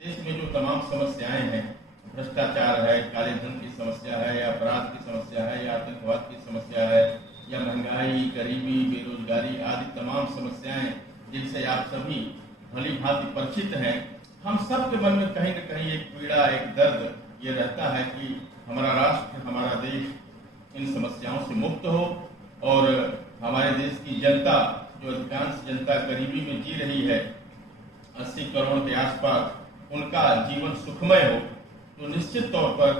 देश में जो तमाम समस्याएं हैं, भ्रष्टाचार है, काले धन की समस्या है, या अपराध की समस्या है, या आतंकवाद की समस्या है, या महंगाई, गरीबी, बेरोजगारी आदि तमाम समस्याएं जिनसे आप सभी भली भांति परिचित हैं, हम सब के मन में कहीं न कहीं एक पीड़ा, एक दर्द ये रहता है कि हमारा राष्ट्र, हमारा देश इन समस्याओं से मुक्त हो और हमारे देश की जनता, जो अधिकांश जनता गरीबी में जी रही है, 80 करोड़ के आसपास, उनका जीवन सुखमय हो। तो निश्चित तौर पर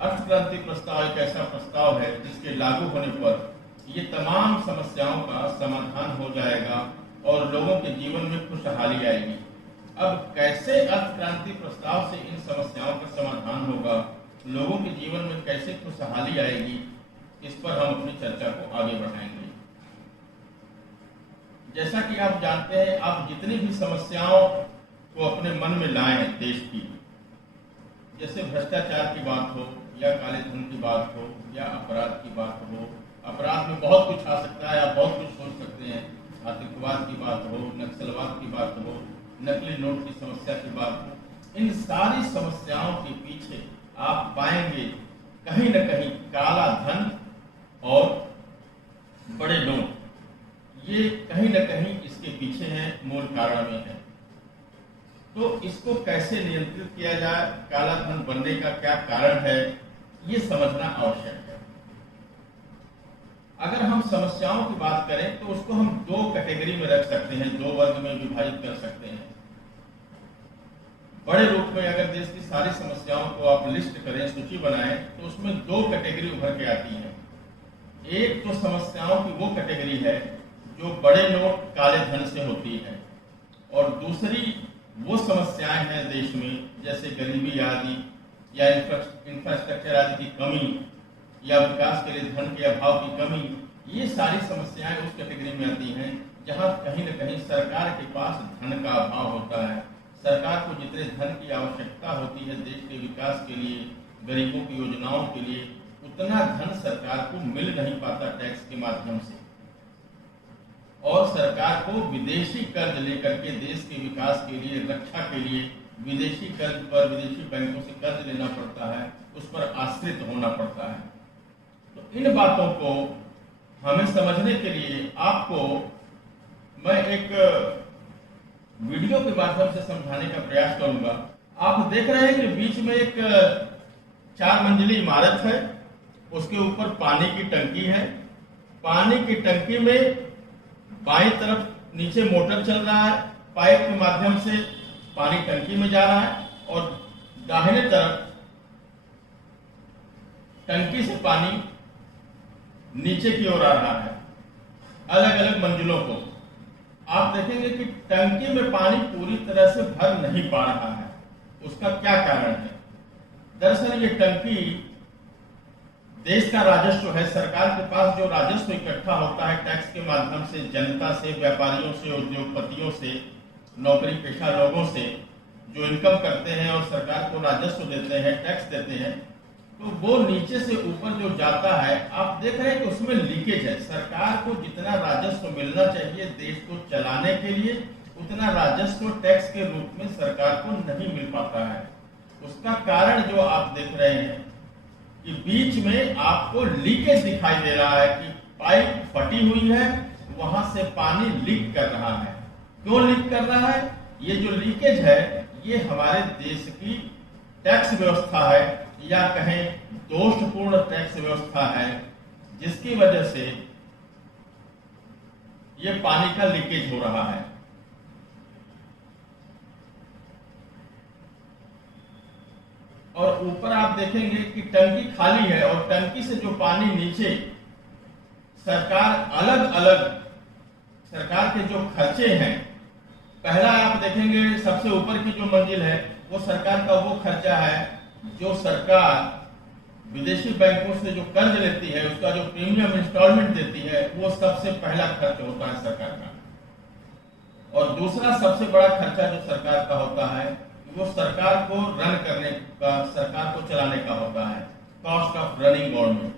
अर्थ क्रांति प्रस्ताव एक ऐसा प्रस्ताव है जिसके लागू होने पर ये तमाम समस्याओं का समाधान हो जाएगा और लोगों के जीवन में खुशहाली आएगी। अब कैसे अर्थ क्रांति प्रस्ताव से इन समस्याओं का समाधान होगा, लोगों के जीवन में कैसे खुशहाली आएगी, इस पर हम अपनी चर्चा को आगे बढ़ाएंगे। जैसा कि आप जानते हैं, आप जितनी भी समस्याओं को अपने मन में लाए हैं देश की, जैसे भ्रष्टाचार की बात हो, या काले धन की बात हो, या अपराध की बात हो। अपराध में बहुत कुछ आ सकता है, आप बहुत कुछ सोच सकते हैं। आतंकवाद की बात हो, नक्सलवाद की बात हो, नकली नोट की समस्या की बात हो, इन सारी समस्याओं के पीछे आप पाएंगे कहीं न कहीं काला धन और बड़े नोट, ये कहीं न कहीं इसके पीछे हैं, मूल कारण में है। तो इसको कैसे नियंत्रित किया जाए, काला धन बनने का क्या कारण है, ये समझना आवश्यक है। अगर हम समस्याओं की बात करें तो उसको हम दो कैटेगरी में रख सकते हैं, दो वर्ग में विभाजित कर सकते हैं। बड़े रूप में अगर देश की सारी समस्याओं को आप लिस्ट करें, सूची बनाएं, तो उसमें दो कैटेगरी उभर के आती है। एक तो समस्याओं की वो कैटेगरी है जो बड़े नोट काले धन से होती है, और दूसरी वो समस्याएं हैं देश में, जैसे गरीबी आदि, या इंफ्रास्ट्रक्चर आदि की कमी, या विकास के लिए धन के अभाव की कमी। ये सारी समस्याएं उस कैटेगरी में आती हैं जहां कहीं न कहीं सरकार के पास धन का अभाव होता है। सरकार को जितने धन की आवश्यकता होती है देश के विकास के लिए, गरीबों की योजनाओं के लिए, उतना धन सरकार को मिल नहीं पाता टैक्स के माध्यम से, और सरकार को विदेशी कर्ज लेकर के देश के विकास के लिए, रक्षा के लिए विदेशी कर्ज पर, विदेशी बैंकों से कर्ज लेना पड़ता है, उस पर आश्रित होना पड़ता है। तो इन बातों को हमें समझने के लिए आपको मैं एक वीडियो के माध्यम से समझाने का प्रयास करूंगा। आप देख रहे हैं कि बीच में एक 4 मंजिली इमारत है, उसके ऊपर पानी की टंकी है। पानी की टंकी में बाईं तरफ नीचे मोटर चल रहा है, पाइप के माध्यम से पानी टंकी में जा रहा है, और दाहिने तरफ टंकी से पानी नीचे की ओर आ रहा है, अलग अलग मंजिलों को। आप देखेंगे कि टंकी में पानी पूरी तरह से भर नहीं पा रहा है। उसका क्या कारण है? दरअसल ये टंकी देश का राजस्व है। सरकार के पास जो राजस्व इकट्ठा होता है टैक्स के माध्यम से, जनता से, व्यापारियों से, उद्योगपतियों से, नौकरी पेशा लोगों से जो इनकम करते हैं और सरकार को राजस्व देते हैं, टैक्स देते हैं, तो वो नीचे से ऊपर जो जाता है, आप देख रहे हैं कि उसमें लीकेज है। सरकार को जितना राजस्व मिलना चाहिए देश को चलाने के लिए, उतना राजस्व टैक्स के रूप में सरकार को नहीं मिल पाता है। उसका कारण जो आप देख रहे हैं कि बीच में आपको लीकेज दिखाई दे रहा है कि पाइप फटी हुई है, वहां से पानी लीक कर रहा है। क्यों लीक कर रहा है? ये जो लीकेज है ये हमारे देश की टैक्स व्यवस्था है, या कहें दोषपूर्ण टैक्स व्यवस्था है, जिसकी वजह से ये पानी का लीकेज हो रहा है। और ऊपर आप देखेंगे कि टंकी खाली है, और टंकी से जो पानी नीचे सरकार अलग अलग सरकार के जो खर्चे हैं, पहला आप देखेंगे सबसे ऊपर की जो मंजिल है वो सरकार का वो खर्चा है जो सरकार विदेशी बैंकों से जो कर्ज लेती है, उसका जो प्रीमियम इंस्टॉलमेंट देती है, वो सबसे पहला खर्च होता है सरकार का। और दूसरा सबसे बड़ा खर्चा जो सरकार का होता है वो सरकार को रन करने का, सरकार को चलाने का होता है, कॉस्ट ऑफ रनिंग गवर्नमेंट।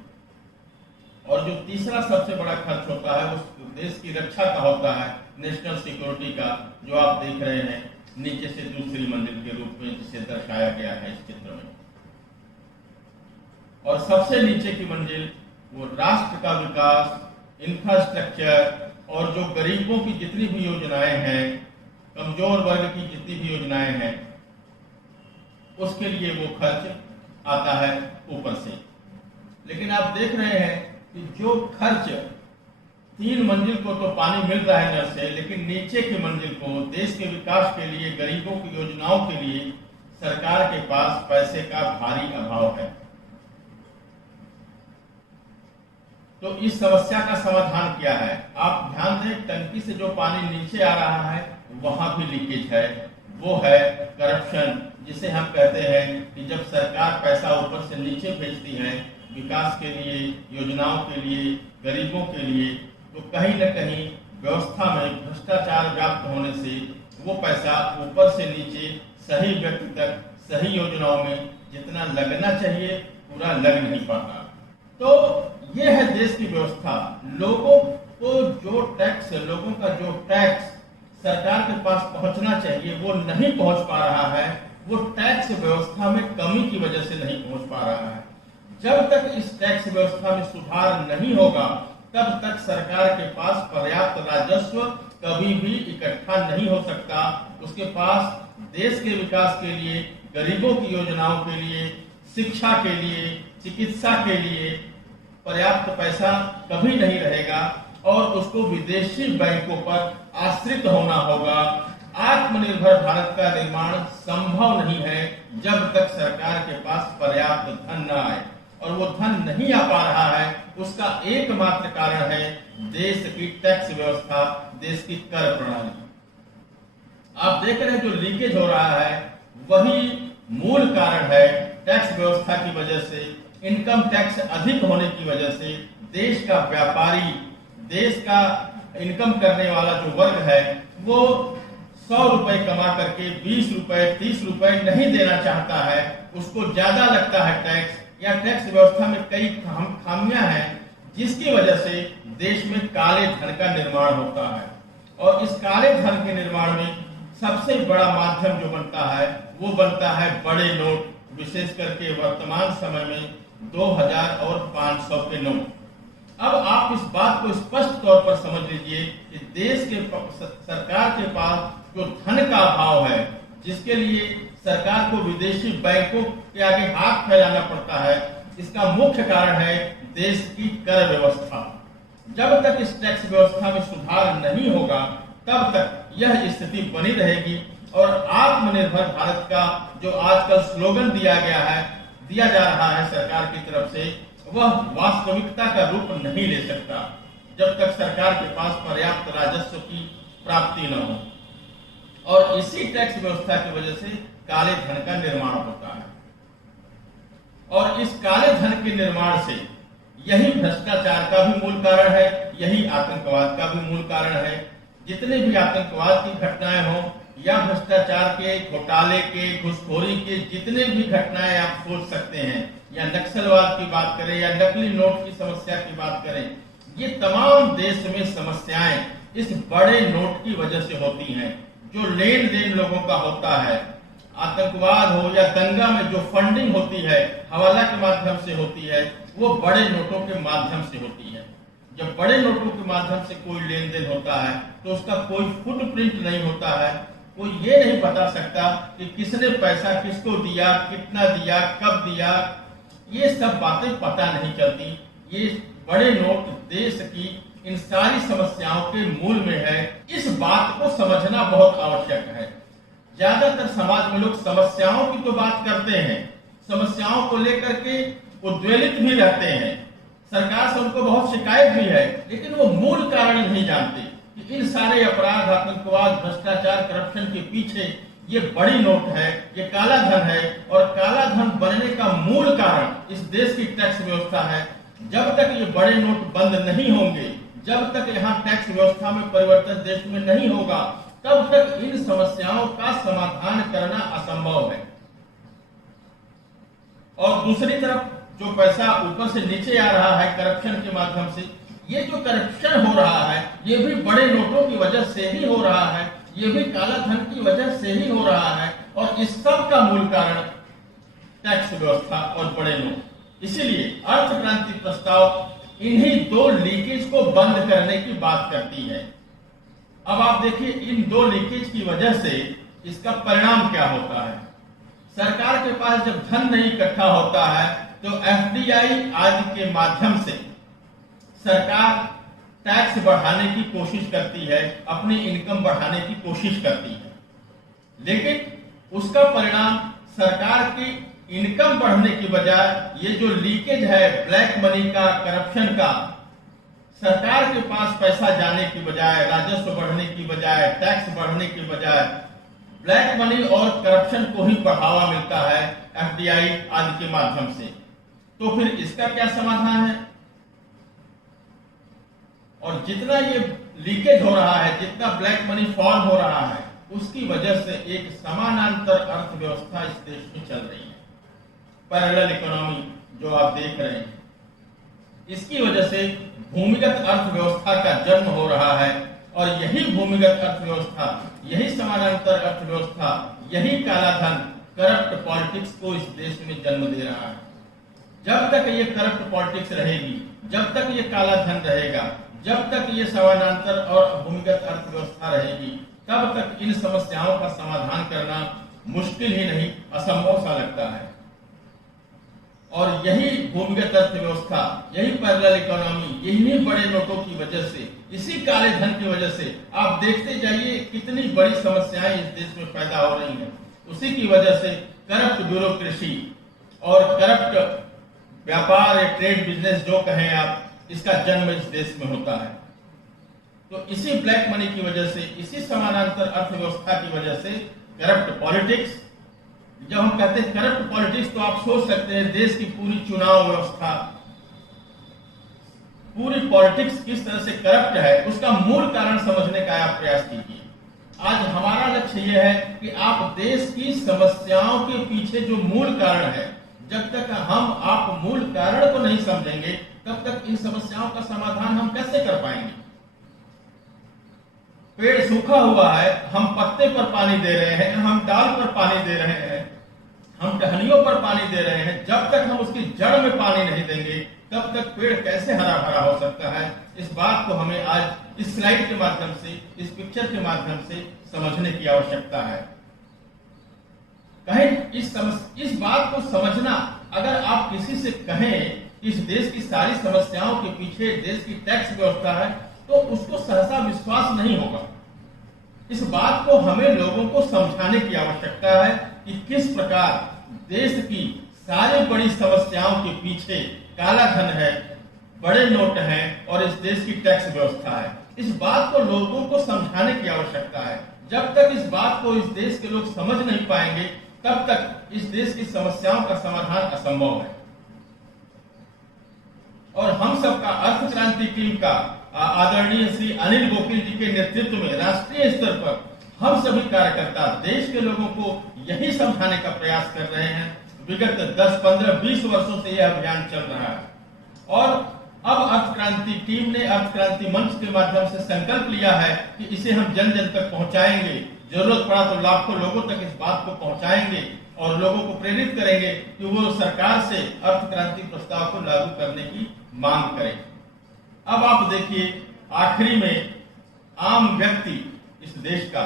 और जो तीसरा सबसे बड़ा खर्च होता है वो देश की रक्षा का होता है, नेशनल सिक्योरिटी का, जो आप देख रहे हैं नीचे से दूसरी मंजिल के रूप में जिसे दर्शाया गया है इस चित्र में। और सबसे नीचे की मंजिल वो राष्ट्र का विकास, इंफ्रास्ट्रक्चर और जो गरीबों की जितनी भी योजनाएं हैं, कमजोर वर्ग की जितनी भी योजनाएं हैं, उसके लिए वो खर्च आता है ऊपर से। लेकिन आप देख रहे हैं कि जो खर्च 3 मंजिल को तो पानी मिल रहा है नल से, लेकिन नीचे की मंजिल को देश के विकास के लिए, गरीबों की योजनाओं के लिए सरकार के पास पैसे का भारी अभाव है। तो इस समस्या का समाधान क्या है? आप ध्यान दें, टंकी से जो पानी नीचे आ रहा है वहां भी लीकेज है। वो है करप्शन, जिसे हम कहते हैं कि जब सरकार पैसा ऊपर से नीचे भेजती है विकास के लिए, योजनाओं के लिए, गरीबों के लिए, तो कहीं न कहीं व्यवस्था में भ्रष्टाचार व्याप्त होने से वो पैसा ऊपर से नीचे सही व्यक्ति तक, सही योजनाओं में जितना लगना चाहिए पूरा लग नहीं पाता। तो ये है देश की व्यवस्था। लोगों को जो टैक्स, लोगों का जो टैक्स सरकार के पास पहुंचना चाहिए वो नहीं पहुंच पा रहा है। वो टैक्स व्यवस्था में कमी की वजह से नहीं पहुंच पा रहा है। जब तक इस टैक्स व्यवस्था में सुधार नहीं होगा तब तक सरकार के पास पर्याप्त राजस्व कभी भी इकट्ठा नहीं हो सकता। उसके पास देश के विकास के लिए, गरीबों की योजनाओं के लिए, शिक्षा के लिए, चिकित्सा के लिए पर्याप्त पैसा कभी नहीं रहेगा और उसको विदेशी बैंकों पर आश्रित होना होगा। आत्मनिर्भर भारत का निर्माण संभव नहीं है जब तक सरकार के पास पर्याप्त धन न आए, और वो धन नहीं आ पा रहा है उसका एकमात्र कारण है देश की टैक्स व्यवस्था, देश की कर प्रणाली। आप देख रहे हैं जो लीकेज हो रहा है वही मूल कारण है। टैक्स व्यवस्था की वजह से, इनकम टैक्स अधिक होने की वजह से देश का व्यापारी, देश का इनकम करने वाला जो वर्ग है वो 100 रुपए कमा करके 20 रुपए 30 रुपए नहीं देना चाहता है। उसको ज्यादा लगता है टैक्स, या टैक्स व्यवस्था में कई खामियां हैं जिसकी वजह से देश में काले धन का निर्माण होता है। और इस काले धन के निर्माण में सबसे बड़ा माध्यम जो बनता है वो बनता है बड़े नोट, विशेष करके वर्तमान समय में 2000 और 500 के नोट। अब आप इस बात को स्पष्ट तौर पर समझ लीजिए कि देश के सरकार के पास जो धन का अभाव है, जिसके लिए सरकार को विदेशी बैंकों के आगे हाथ फैलाना पड़ता है, इसका मुख्य कारण है देश की कर व्यवस्था। जब तक इस टैक्स व्यवस्था में सुधार नहीं होगा तब तक यह स्थिति बनी रहेगी और आत्मनिर्भर भारत का जो आजकल स्लोगन दिया जा रहा है सरकार की तरफ से, वह वास्तविकता का रूप नहीं ले सकता जब तक सरकार के पास पर्याप्त राजस्व की प्राप्ति न हो। और इसी टैक्स व्यवस्था की वजह से काले धन का निर्माण होता है, और इस काले धन के निर्माण से यही भ्रष्टाचार का भी मूल कारण है, यही आतंकवाद का भी मूल कारण है। जितने भी आतंकवाद की घटनाएं हों या भ्रष्टाचार के, घोटाले के, घुसखोरी के जितने भी घटनाएं आप सोच सकते हैं, या नक्सलवाद की बात करें या नकली नोट की समस्या की बात करें, ये तमाम देश में समस्याएं इस बड़े नोट की वजह से होती हैं। जो लेन देन लोगों का होता है, आतंकवाद हो या दंगा में जो फंडिंग होती है हवाला के माध्यम से होती है, वो बड़े नोटों के माध्यम से होती है। जब बड़े नोटों के माध्यम से कोई लेन देन होता है तो उसका कोई फुटप्रिंट नहीं होता है। कोई ये नहीं बता सकता कि किसने पैसा किसको दिया, कितना दिया, कब दिया, ये सब बातें पता नहीं चलती। ये बड़े नोट देश की इन सारी समस्याओं के मूल में है। इस बात को समझना बहुत आवश्यक है। ज्यादातर समाज में लोग समस्याओं की तो बात करते हैं, समस्याओं को लेकर के उद्वेलित भी रहते हैं, सरकार से उनको बहुत शिकायत भी है, लेकिन वो मूल कारण नहीं जानते कि इन सारे अपराध, आतंकवाद, भ्रष्टाचार, करप्शन के पीछे ये बड़ी नोट है, ये काला धन है, और काला धन बनने का मूल कारण इस देश की टैक्स व्यवस्था है। जब तक ये बड़े नोट बंद नहीं होंगे, जब तक यहाँ टैक्स व्यवस्था में परिवर्तन देश में नहीं होगा, तब तक इन समस्याओं का समाधान करना असंभव है। और दूसरी तरफ जो पैसा ऊपर से नीचे आ रहा है करप्शन के माध्यम से, ये जो करप्शन हो रहा है ये भी बड़े नोटों की वजह से ही हो रहा है। ये भी काला धन की वजह से ही हो रहा है, और इस सब का मूल कारण टैक्स व्यवस्था और बड़े नोट। इसीलिए अर्थ क्रांति प्रस्ताव इन्हीं दो लीकेज को बंद करने की बात करती है। अब आप देखिए, इन दो लीकेज की वजह से इसका परिणाम क्या होता है। सरकार के पास जब धन नहीं इकट्ठा होता है तो एफडीआई आदि के माध्यम से सरकार टैक्स बढ़ाने की कोशिश करती है, अपनी इनकम बढ़ाने की कोशिश करती है, लेकिन उसका परिणाम सरकार की इनकम बढ़ने की बजाय ये जो लीकेज है ब्लैक मनी का, करप्शन का, सरकार के पास पैसा जाने की बजाय, राजस्व बढ़ने की बजाय, टैक्स बढ़ने की बजाय ब्लैक मनी और करप्शन को ही बढ़ावा मिलता है एफडीआई आदि के माध्यम से। तो फिर इसका क्या समाधान है? और जितना ये लीकेज हो रहा है, जितना ब्लैक मनी फॉर्म हो रहा है, उसकी वजह से एक समानांतर अर्थव्यवस्था इस देश में चल रही है, पैरेलल इकोनॉमी जो आप देख रहे हैं। इसकी वजह से भूमिगत अर्थव्यवस्था का जन्म हो रहा है, और यही भूमिगत अर्थव्यवस्था, यही समानांतर अर्थव्यवस्था, यही काला धन, करप्ट पॉलिटिक्स को इस देश में जन्म दे रहा है। जब तक ये करप्ट पॉलिटिक्स रहेगी, जब तक ये काला धन रहेगा, जब तक ये समानांतर और भूमिगत अर्थव्यवस्था रहेगी, तब तक इन समस्याओं का समाधान करना मुश्किल ही नहीं, असंभव सा लगता है। और यही भूमिगत अर्थव्यवस्था, यही पैरेलल इकोनॉमी, यही बड़े नोटों की वजह से, इसी काले धन की वजह से आप देखते जाइए कितनी बड़ी समस्याएं इस देश में पैदा हो रही हैं। उसी की वजह से करप्ट ब्यूरोक्रेसी और करप्ट व्यापार या ट्रेड बिजनेस जो कहें आप, इसका जन्म इस देश में होता है। तो इसी ब्लैक मनी की वजह से, इसी समानांतर अर्थव्यवस्था की वजह से करप्ट पॉलिटिक्स, जब हम कहते हैं करप्ट पॉलिटिक्स तो आप सोच सकते हैं देश की पूरी चुनाव व्यवस्था, पूरी पॉलिटिक्स किस तरह से करप्ट है, उसका मूल कारण समझने का आप प्रयास कीजिए। आज हमारा लक्ष्य यह है कि आप देश की समस्याओं के पीछे जो मूल कारण है, जब तक हम आप मूल कारण को नहीं समझेंगे, तब तक इन समस्याओं का समाधान हम कैसे कर पाएंगे। पेड़ सूखा हुआ है, हम पत्ते पर पानी दे रहे हैं, हम डाल पर पानी दे रहे हैं, हम टहनियों पर पानी दे रहे हैं, जब तक हम उसकी जड़ में पानी नहीं देंगे, तब तक पेड़ कैसे हरा भरा हो सकता है। इस बात को हमें आज इस स्लाइड के माध्यम से, इस पिक्चर के माध्यम से समझने की आवश्यकता है। कहें इस बात को समझना, अगर आप किसी से कहें कि इस देश की सारी समस्याओं के पीछे देश की टैक्स व्यवस्था है, तो उसको सहसा विश्वास नहीं होगा। इस बात को हमें लोगों को समझाने की आवश्यकता है कि किस प्रकार देश की सारी बड़ी समस्याओं के पीछे काला धन है, बड़े नोट हैं और इस देश की टैक्स व्यवस्था है। इस बात को लोगों को समझाने की आवश्यकता है। जब तक इस बात को इस देश के लोग समझ नहीं पाएंगे, तब तक इस देश की समस्याओं का समाधान असंभव है। और हम सबका अर्थ क्रांति टीम का आदरणीय श्री अनिल गोकिल जी के नेतृत्व में राष्ट्रीय स्तर पर हम सभी कार्यकर्ता देश के लोगों को यही समझाने का प्रयास कर रहे हैं। विगत 10, 15, 20 वर्षों से यह अभियान चल रहा है, और अब अर्थ क्रांति टीम ने अर्थ क्रांति मंच के माध्यम से संकल्प लिया है कि इसे हम जन जन तक पहुंचाएंगे। जरूरत पड़ा तो लाखों लोगों तक इस बात को पहुंचाएंगे और लोगों को प्रेरित करेंगे कि वो सरकार से अर्थ क्रांति प्रस्ताव को लागू करने की मांग करें। अब आप देखिए, आखिरी में आम व्यक्ति इस देश का,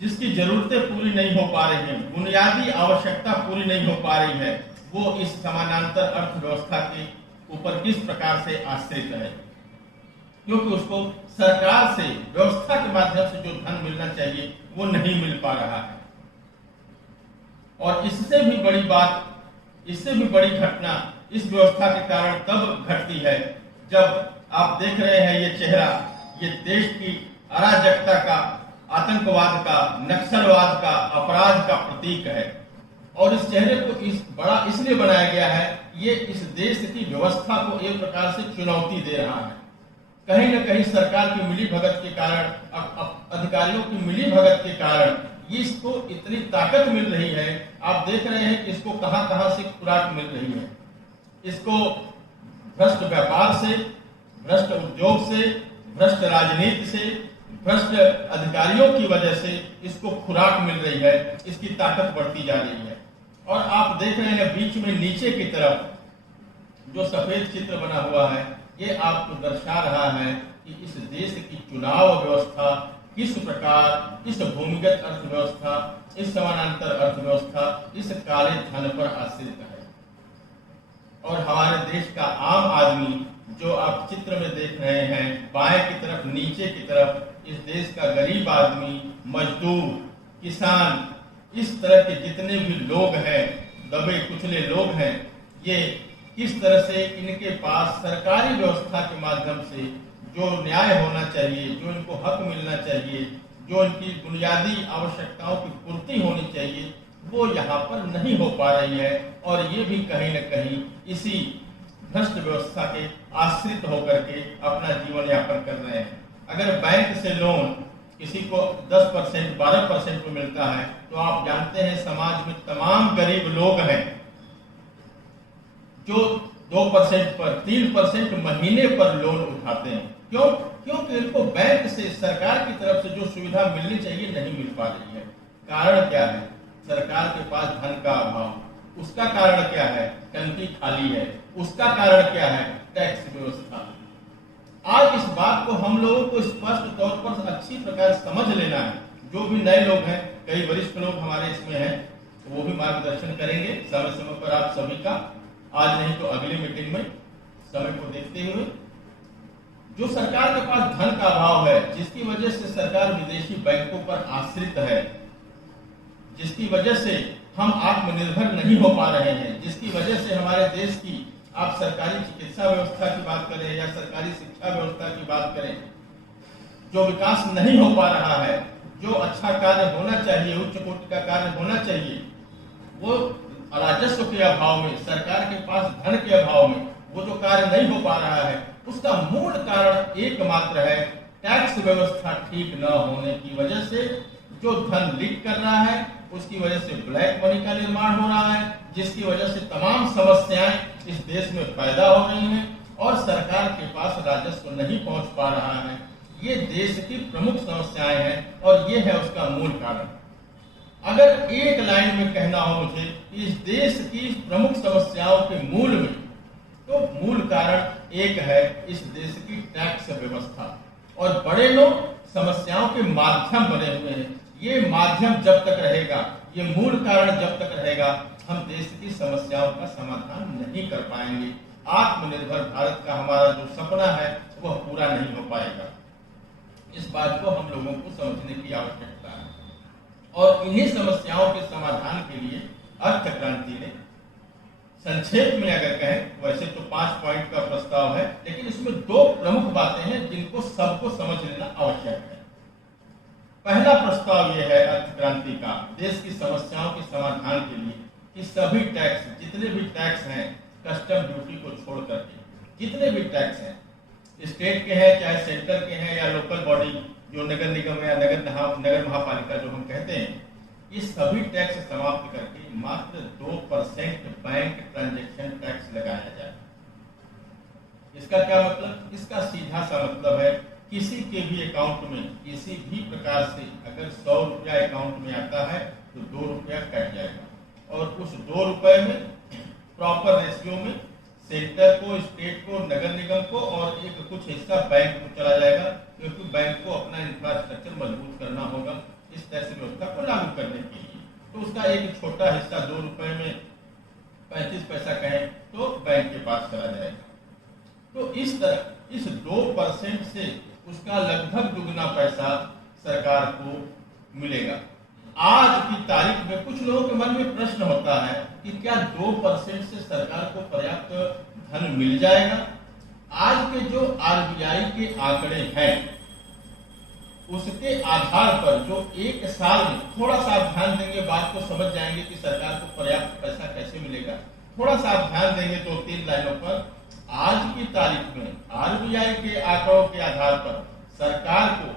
जिसकी जरूरतें पूरी नहीं हो पा रही हैं, बुनियादी आवश्यकता पूरी नहीं हो पा रही है, वो इस समानांतर अर्थव्यवस्था के ऊपर किस प्रकार से आश्रित है, क्योंकि उसको सरकार से, व्यवस्था के माध्यम से जो धन मिलना चाहिए वो नहीं मिल पा रहा है। और इससे भी बड़ी बात, इससे भी बड़ी घटना इस व्यवस्था के कारण तब घटती है जब आप देख रहे हैं ये चेहरा, ये देश की अराजकता का, आतंकवाद का, नक्सलवाद का, अपराध का प्रतीक है। और इस चेहरे को बड़ा इसलिए बनाया गया है, ये इस देश की व्यवस्था को एक प्रकार से चुनौती दे रहा है। कहीं न कहीं सरकार की मिलीभगत के कारण, अधिकारियों की मिलीभगत के कारण इसको इतनी ताकत मिल रही है। आप देख रहे हैं कि इसको कहां कहां से खुराक मिल रही है। इसको भ्रष्ट व्यापार से, भ्रष्ट उद्योग से, भ्रष्ट राजनीति से, भ्रष्ट अधिकारियों की वजह से इसको खुराक मिल रही है, इसकी ताकत बढ़ती जा रही है। और आप देख रहे हैं बीच में नीचे की तरफ जो सफेद चित्र बना हुआ है, ये आपको दर्शा रहा है कि इस देश की चुनाव व्यवस्था किस प्रकार इस भूमिगत अर्थव्यवस्था, इस समानांतर अर्थव्यवस्था, इस काले धन पर आश्रित है। और हमारे देश का आम आदमी जो आप चित्र में देख रहे हैं, बाएं की तरफ नीचे की तरफ, इस देश का गरीब आदमी, मजदूर, किसान, इस तरह के जितने भी लोग हैं, दबे कुचले लोग हैं, ये किस तरह से इनके पास सरकारी व्यवस्था के माध्यम से जो न्याय होना चाहिए, जो इनको हक मिलना चाहिए, जो इनकी बुनियादी आवश्यकताओं की पूर्ति होनी चाहिए, वो यहाँ पर नहीं हो पा रही है। और ये भी कहीं न कहीं इसी भ्रष्ट व्यवस्था के आश्रित होकर के अपना जीवन यापन कर रहे हैं। अगर बैंक से लोन किसी को 10%, 12% में मिलता है, तो आप जानते हैं समाज में तमाम गरीब लोग हैं जो 2% पर, 3% महीने पर लोन उठाते हैं। क्यों? क्योंकि इनको बैंक से, सरकार की तरफ से जो सुविधा मिलनी चाहिए नहीं मिल पा रही है। कारण क्या है? सरकार के पास धन का अभाव। उसका कारण क्या है? टंकी खाली है। उसका कारण क्या है? टैक्स व्यवस्था। आज इस बात को हम लोगों को स्पष्ट तौर पर अच्छी प्रकार समझ लेना है। जो भी नए लोग हैं, कई वरिष्ठ लोग हमारे इसमें हैं, वो भी मार्गदर्शन करेंगे समय समय पर आप सभी का, आज नहीं तो अगली मीटिंग में, समय को देखते हुए। जो सरकार के पास धन का अभाव है, जिसकी वजह से सरकार विदेशी बैंकों पर आश्रित है, जिसकी वजह से हम आत्मनिर्भर नहीं हो पा रहे हैं, जिसकी वजह से हमारे देश की, आप सरकारी चिकित्सा व्यवस्था की बात करें या सरकारी शिक्षा व्यवस्था की बात करें, जो विकास नहीं हो पा रहा है, जो अच्छा कार्य होना चाहिए, उच्च कोटि का कार्य होना चाहिए, वो राजस्व के अभाव में, सरकार के पास धन के अभाव में वो जो कार्य नहीं हो पा रहा है, उसका मूल कारण एकमात्र है टैक्स व्यवस्था ठीक न होने की वजह से। जो धन लीक कर रहा है, उसकी वजह से ब्लैक मनी का निर्माण हो रहा है, जिसकी वजह से तमाम समस्याएं इस देश में पैदा हो रही हैं और सरकार के पास राजस्व नहीं पहुंच पा रहा है। ये देश की प्रमुख समस्याएं हैं और ये है उसका मूल कारण। अगर एक लाइन में कहना हो मुझे इस देश की प्रमुख समस्याओं के मूल में, तो मूल कारण एक है इस देश की टैक्स व्यवस्था। और बड़े लोग समस्याओं के माध्यम बने हुए हैं। ये माध्यम जब तक रहेगा, ये मूल कारण जब तक रहेगा, हम देश की समस्याओं का समाधान नहीं कर पाएंगे। आत्मनिर्भर भारत का हमारा जो सपना है वह पूरा नहीं हो पाएगा। इस बात को हम लोगों को समझने की आवश्यकता है। और इन्हीं समस्याओं के समाधान के लिए अर्थ क्रांति ने, संक्षेप में अगर कहें, वैसे तो 5 पॉइंट का प्रस्ताव है, लेकिन इसमें 2 प्रमुख बातें हैं जिनको सबको समझ लेना आवश्यक है। पहला प्रस्ताव यह है अर्थ क्रांति का, देश की समस्याओं के समाधान के लिए, कि सभी टैक्स, जितने भी टैक्स हैं, कस्टम ड्यूटी को छोड़ करके, जितने भी टैक्स हैं, स्टेट के हैं चाहे सेंटर के हैं या लोकल बॉडी जो नगर निगम या नगर महापालिका जो हम कहते हैं, ये सभी टैक्स समाप्त करके मात्र 2% बैंक ट्रांजैक्शन टैक्स लगाया जाए। इसका क्या मतलब? इसका सीधा सा मतलब है किसी के भी अकाउंट में किसी भी प्रकार से अगर 100 रुपया अकाउंट में आता है तो 2 रुपया कट जाएगा और उस 2 रुपए में प्रॉपर रेशियो में सेंटर को, स्टेट को, नगर निगम को और एक कुछ हिस्सा बैंक को चला जाएगा, क्योंकि बैंक को अपना इंफ्रास्ट्रक्चर मजबूत करना होगा इस टैक्स व्यवस्था को लागू करने के लिए। तो उसका एक छोटा हिस्सा 2 रुपए में 35 पैसा कहें तो बैंक के पास चला जाएगा। तो इस तरह इस 2% से उसका लगभग दुगना पैसा सरकार को मिलेगा। आज की तारीख में कुछ लोगों के मन में प्रश्न होता है कि क्या 2% से सरकार को पर्याप्त धन मिल जाएगा? आज के जो आरबीआई के आंकड़े हैं उसके आधार पर जो एक साल में, थोड़ा सा आप ध्यान देंगे बात को समझ जाएंगे कि सरकार को पर्याप्त पैसा कैसे मिलेगा। थोड़ा सा आप ध्यान देंगे 2-3 लाइनों पर, आज की तारीख में आरबीआई के आंकड़ों के आधार पर सरकार को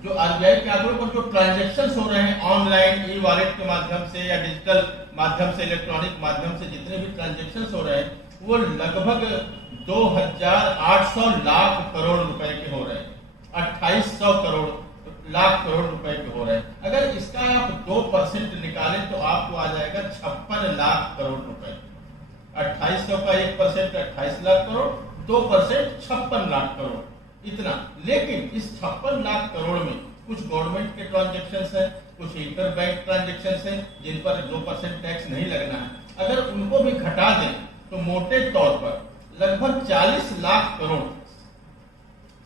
जो आरबीआई के आंकड़ों पर जो ट्रांजैक्शंस हो रहे हैं ऑनलाइन, ई वॉलेट के माध्यम से या डिजिटल माध्यम से, इलेक्ट्रॉनिक माध्यम से जितने भी ट्रांजैक्शंस हो रहे हैं, वो लगभग 2,800 लाख करोड़ रुपए के हो रहे हैं, 2,800 लाख करोड़ रुपए के हो रहे हैं। अगर इसका आप 2% निकालें तो आपको आ जाएगा 56 लाख करोड़ रुपए। 2,800 का 1% 28 लाख करोड़, 2% 56 लाख करोड़, इतना। लेकिन इस 56 लाख करोड़ में कुछ गवर्नमेंट के ट्रांजेक्शन है, कुछ इंटर बैंक ट्रांजेक्शन है जिन पर 2% टैक्स नहीं लगना है। अगर उनको भी घटा दें तो मोटे तौर पर लगभग 40 लाख करोड़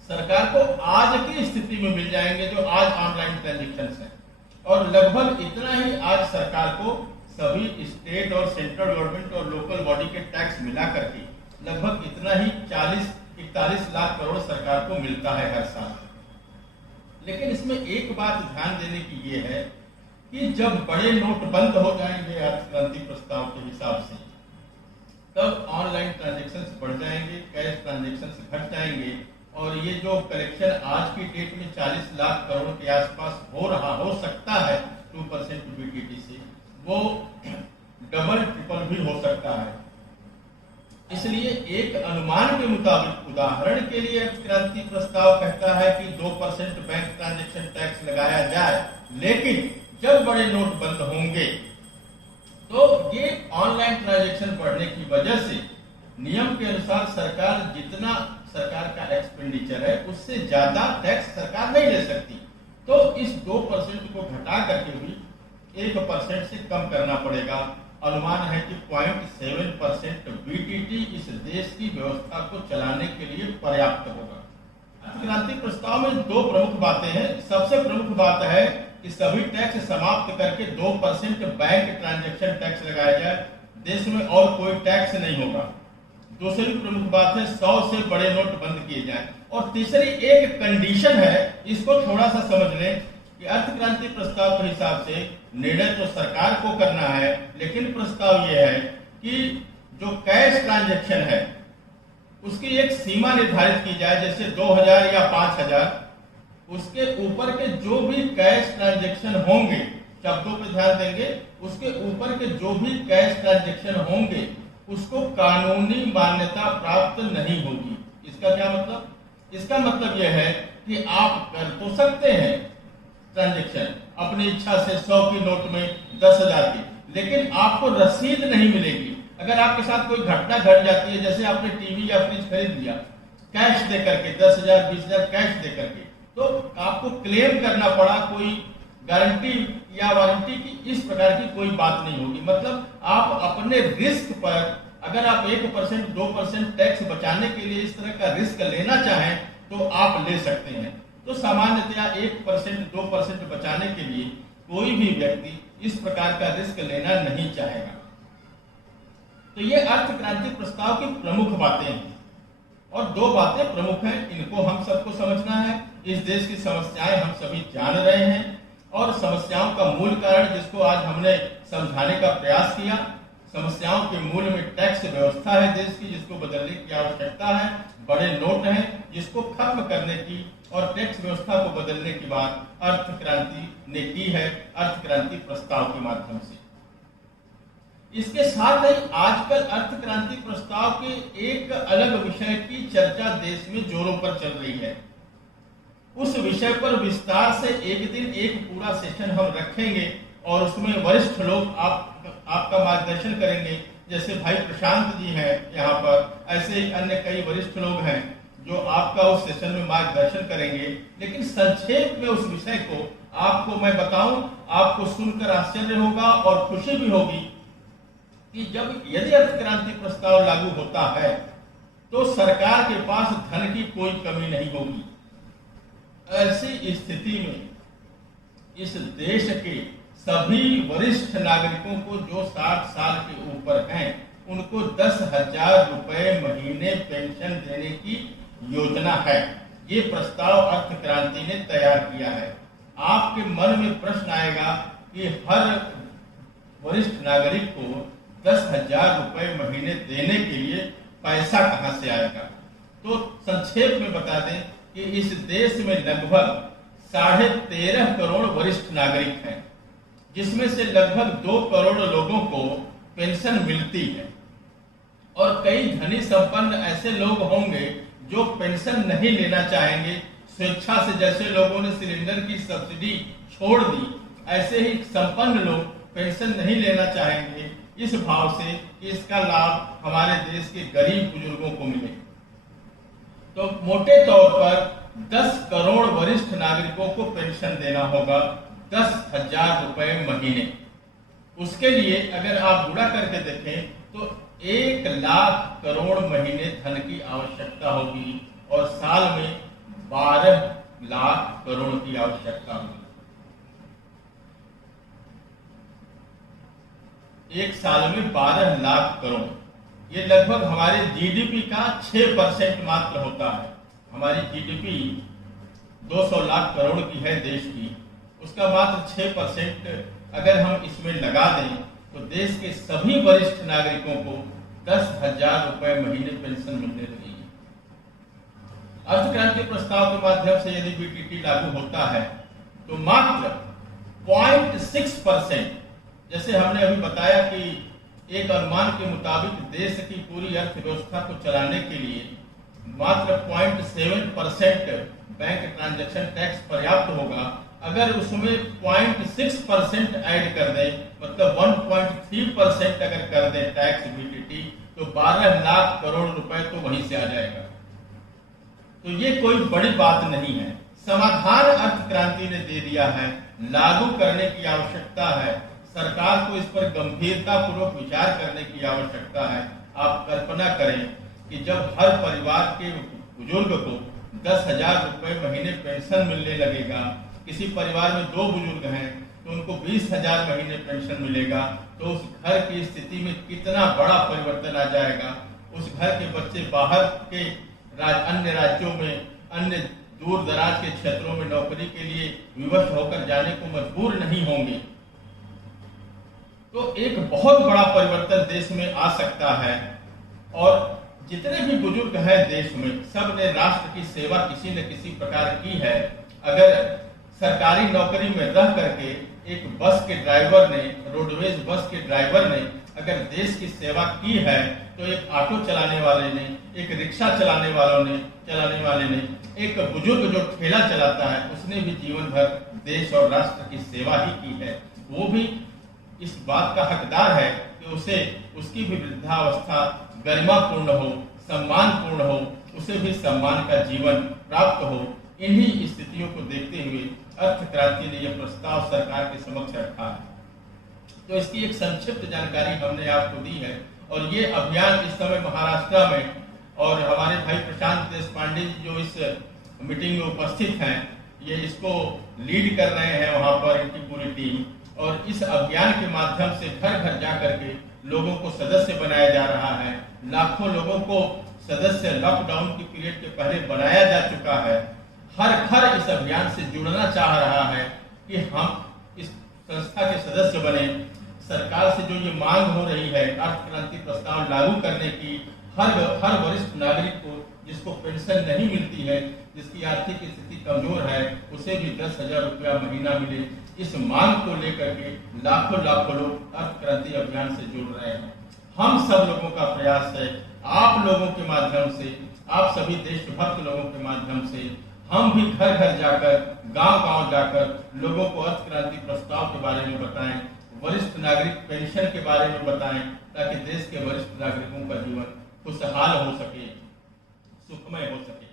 सरकार को आज की स्थिति में मिल जाएंगे जो आज ऑनलाइन ट्रांजेक्शन है। और लगभग इतना ही आज सरकार को सभी स्टेट और सेंट्रल गवर्नमेंट और लोकल बॉडी के टैक्स मिला करके लगभग इतना ही 40-41 लाख करोड़ सरकार को मिलता है हर साल। लेकिन इसमें एक बात ध्यान देने की ये है कि जब बड़े नोट बंद हो जाएंगे अर्थक्रांति प्रस्ताव के हिसाब से, तब ऑनलाइन ट्रांजेक्शन्स बढ़ जाएंगे, कैश ट्रांजेक्शन्स घट जाएंगे, और ये जो कलेक्शन आज की डेट में 40 लाख करोड़ के आसपास हो सकता है 2% बीटीटी से, वो डबल ट्रिपल भी हो सकता है। इसलिए एक अनुमान के मुताबिक, उदाहरण के लिए अर्थक्रांति प्रस्ताव कहता है कि 2% बैंक ट्रांजैक्शन टैक्स लगाया जाए, लेकिन जब बड़े नोट बंद होंगे तो ये ऑनलाइन ट्रांजैक्शन बढ़ने की वजह से नियम के अनुसार सरकार जितना सरकार का एक्सपेंडिचर है उससे ज्यादा टैक्स सरकार नहीं ले सकती। तो इस 2% को घटा करके भी 1% से कम करना पड़ेगा। अनुमान है कि 0.7% बीटीटी इस देश की व्यवस्था को चलाने के लिए पर्याप्त होगा। अर्थक्रांति प्रस्ताव में दो प्रमुख बातें हैं। सबसे प्रमुख बात है कि सभी टैक्स समाप्त करके 2% बैंक ट्रांजैक्शन टैक्स लगाया जाए, देश में और कोई टैक्स नहीं होगा। दूसरी प्रमुख बात है 100 से बड़े नोट बंद किए जाएं। और तीसरी एक कंडीशन है, इसको थोड़ा सा समझ लें कि अर्थक्रांति प्रस्ताव के हिसाब से निर्णय तो सरकार को करना है, लेकिन प्रस्ताव यह है कि जो कैश ट्रांजैक्शन है उसकी एक सीमा निर्धारित की जाए, जैसे 2,000 या 5,000। उसके ऊपर के जो भी कैश ट्रांजैक्शन होंगे, शब्दों पे ध्यान देंगे, उसके ऊपर के जो भी कैश ट्रांजैक्शन होंगे उसको कानूनी मान्यता प्राप्त नहीं होगी। इसका क्या मतलब? इसका मतलब यह है कि आप कर तो सकते हैं ट्रांजैक्शन अपनी इच्छा से 100 की नोट में 10,000 की, लेकिन आपको रसीद नहीं मिलेगी। अगर आपके साथ कोई घटना घट जाती है, जैसे आपने टीवी या फ्रिज खरीद लिया कैश दे करके, 10,000 20,000 कैश दे करके, तो आपको क्लेम करना पड़ा, कोई गारंटी या वारंटी की इस प्रकार की कोई बात नहीं होगी। मतलब आप अपने रिस्क पर, अगर आप 1% 2% टैक्स बचाने के लिए इस तरह का रिस्क लेना चाहें तो आप ले सकते हैं। तो सामान्यतया 1% 2% बचाने के लिए कोई भी व्यक्ति इस प्रकार का रिस्क लेना नहीं चाहेगा। तो ये अर्थक्रांति प्रस्ताव की प्रमुख बातें हैं, और दो बातें प्रमुख हैं, इनको हम सबको समझना है। इस देश की समस्याएं हम सभी जान रहे हैं, और समस्याओं का मूल कारण जिसको आज हमने समझाने का प्रयास किया, समस्याओं के मूल में टैक्स व्यवस्था है देश की, जिसको बदलने की आवश्यकता है, बड़े नोट हैं जिसको खत्म करने की, और टैक्स व्यवस्था को बदलने की बात अर्थक्रांति ने की है अर्थक्रांति प्रस्ताव के माध्यम से। इसके साथ ही आजकल अर्थक्रांति प्रस्ताव के एक अलग विषय की चर्चा देश में जोरों पर चल रही है। उस विषय पर विस्तार से एक दिन एक पूरा सेशन हम रखेंगे, और उसमें वरिष्ठ लोग आपका मार्गदर्शन करेंगे, जैसे भाई प्रशांत जी हैं यहाँ पर, ऐसे ही अन्य कई वरिष्ठ लोग हैं जो आपका उस सेशन में मार्गदर्शन करेंगे। लेकिन संक्षेप में उस विषय को आपको मैं बताऊं, आपको सुनकर आश्चर्य होगा और खुशी भी होगी कि यदि अर्थक्रांति प्रस्ताव लागू होता है तो सरकार के पास धन की कोई कमी नहीं होगी। ऐसी स्थिति में इस देश के सभी वरिष्ठ नागरिकों को जो 60 साल के ऊपर हैं, उनको 10,000 रुपए महीने पेंशन देने की योजना है। ये प्रस्ताव अर्थक्रांति ने तैयार किया है। आपके मन में प्रश्न आएगा कि हर वरिष्ठ नागरिक को 10,000 रुपए महीने देने के लिए पैसा कहां से आएगा? तो संक्षेप में बता दें कि इस देश में लगभग 13.5 करोड़ वरिष्ठ नागरिक हैं, जिसमें से लगभग 2 करोड़ लोगों को पेंशन मिलती है। और कई धनी संपन्न ऐसे लोग होंगे जो पेंशन नहीं लेना चाहेंगे। स्वेच्छा से जैसे लोगों ने सिलेंडर की सब्सिडी छोड़ दी, ऐसे ही संपन्न लोग पेंशन नहीं लेना चाहेंगे इस भाव से कि इसका लाभ हमारे देश के गरीब बुजुर्गों को मिले। तो मोटे तौर पर 10 करोड़ वरिष्ठ नागरिकों को पेंशन देना होगा, 10,000 रुपए महीने। उसके लिए अगर आप गुणा करके देखें तो 1 लाख करोड़ महीने धन की आवश्यकता होगी और साल में 12 लाख करोड़ की आवश्यकता होगी। एक साल में 12 लाख करोड़, ये लगभग हमारे जीडीपी का 6% मात्र होता है। हमारी जीडीपी 200 लाख करोड़ की है देश की, उसका मात्र 6% अगर हम इसमें लगा दें तो देश के सभी वरिष्ठ नागरिकों को 10,000 रुपए महीने पेंशन मिलने चाहिए। अर्थ क्रांति प्रस्ताव के माध्यम से यदि बीटीटी लागू होता है तो मात्र 0.6%, जैसे हमने अभी बताया कि एक अनुमान के मुताबिक देश की पूरी अर्थव्यवस्था को चलाने के लिए मात्र 0.7% बैंक ट्रांजैक्शन टैक्स पर्याप्त होगा। अगर उसमें 0.6% ऐड कर दें, मतलब 1.3% अगर कर दें टैक्स बीटीटी, तो 12 लाख करोड़ रुपए तो वहीं से आ जाएगा। तो ये कोई बड़ी बात नहीं है। समाधान अर्थ क्रांति ने दे दिया है, लागू करने की आवश्यकता है। सरकार को इस पर गंभीरता पूर्वक विचार करने की आवश्यकता है। आप कल्पना करें कि जब हर परिवार के बुजुर्ग को 10,000 रुपए महीने पेंशन मिलने लगेगा, किसी परिवार में 2 बुजुर्ग हैं तो उनको 20,000 महीने पेंशन मिलेगा, तो उस घर की स्थिति में कितना बड़ा परिवर्तन आ जाएगा। उस घर के बच्चे बाहर के अन्य राज्यों में, अन्य दूर दराज के क्षेत्रों में नौकरी के लिए विवश होकर जाने को मजबूर नहीं होंगे। तो एक बहुत बड़ा परिवर्तन देश में आ सकता है। और जितने भी बुजुर्ग हैं देश में, सब ने राष्ट्र की सेवा किसी न किसी प्रकार की है। अगर सरकारी नौकरी में रह करके एक बस के ड्राइवर ने, रोडवेज बस के ड्राइवर ने अगर देश की सेवा की है, तो एक ऑटो चलाने वाले ने, एक रिक्शा चलाने वाले ने, एक बुजुर्ग जो ठेला चलाता है, उसने भी जीवन भर देश और राष्ट्र की सेवा ही की है। वो भी इस बात का हकदार है कि उसे, उसकी भी वृद्धावस्था गरिमापूर्ण हो, सम्मानपूर्ण हो, उसे भी सम्मान का जीवन प्राप्त हो। इन्हीं स्थितियों को देखते हुए अर्थ क्रांति ने यह प्रस्ताव सरकार के समक्ष रखा है। तो इसकी एक संक्षिप्त जानकारी हमने आपको दी है। और ये अभियान इस समय महाराष्ट्र में, और हमारे भाई प्रशांत देशपांडे जी जो इस मीटिंग में उपस्थित हैं, ये इसको लीड कर रहे हैं वहां पर, इनकी पूरी टीम। और इस अभियान के माध्यम से घर घर जा करके लोगों को सदस्य बनाया जा रहा है। लाखों लोगों को सदस्य लॉकडाउन की पीरियड के पहले बनाया जा चुका है। हर घर इस अभियान से जुड़ना चाह रहा है कि हम इस संस्था के सदस्य बने। सरकार से जो ये मांग हो रही है अर्थ क्रांति प्रस्ताव लागू करने की, हर वरिष्ठ नागरिक को जिसको पेंशन नहीं मिलती है, जिसकी आर्थिक स्थिति कमजोर है, उसे भी 10,000 रुपया महीना मिले, इस मांग को लेकर के लाखों लोग अर्थ क्रांति अभियान से जुड़ रहे हैं। हम सब लोगों का प्रयास है, आप लोगों के माध्यम से, आप सभी देशभक्त लोगों के माध्यम से, हम भी घर घर जाकर, गांव जाकर लोगों को अर्थ क्रांति प्रस्ताव के बारे में बताएं, वरिष्ठ नागरिक पेंशन के बारे में बताएं, ताकि देश के वरिष्ठ नागरिकों का जीवन खुशहाल हो सके, सुखमय हो सके।